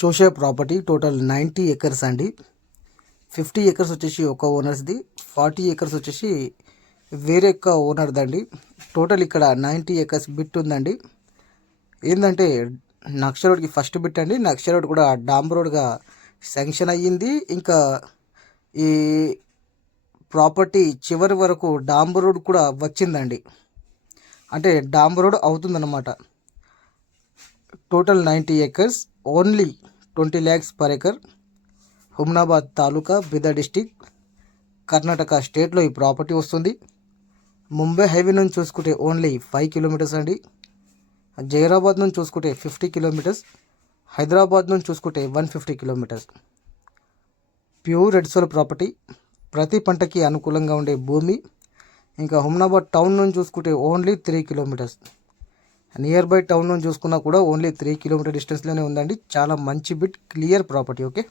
చూసే property total 90 acres అండి. 50 acres వచ్చేసి ఒక ఓనర్స్ది, 40 ఎకర్స్ వచ్చేసి వేరే ఒక ఓనర్దండి. టోటల్ ఇక్కడ 90 ఎకర్స్ బిట్ ఉందండి. ఏంటంటే నక్ష రోడ్కి ఫస్ట్ బిట్ అండి. నక్ష రోడ్ కూడా డాంబర్ రోడ్గా శాంక్షన్ అయ్యింది. ఇంకా ఈ ప్రాపర్టీ చివరి వరకు డాంబర్ రోడ్ కూడా వచ్చిందండి. అంటే డాంబర్ రోడ్ అవుతుందన్నమాట. Total 90 acres, only 20 lakhs per acre. Humnabad taluka, Bidar district, Karnataka స్టేట్లో ఈ ప్రాపర్టీ వస్తుంది. ముంబై హైవే నుంచి చూసుకుంటే ఓన్లీ 5 kilometers అండి. జైరాబాద్ నుంచి చూసుకుంటే 50 kilometers, హైదరాబాద్ నుంచి చూసుకుంటే 150 kilometers. Pure red soul property, ప్రతి పంటకి అనుకూలంగా ఉండే భూమి. ఇంకా హుమ్నాబాద్ టౌన్ నుంచి చూసుకుంటే only 3 kilometers. Near by town నుంచి చూసుకున్నా కూడా ఓన్లీ 3 kilometer డిస్టెన్స్లోనే ఉందండి. చాలా మంచి బిట్, క్లియర్ ప్రాపర్టీ. ఓకే.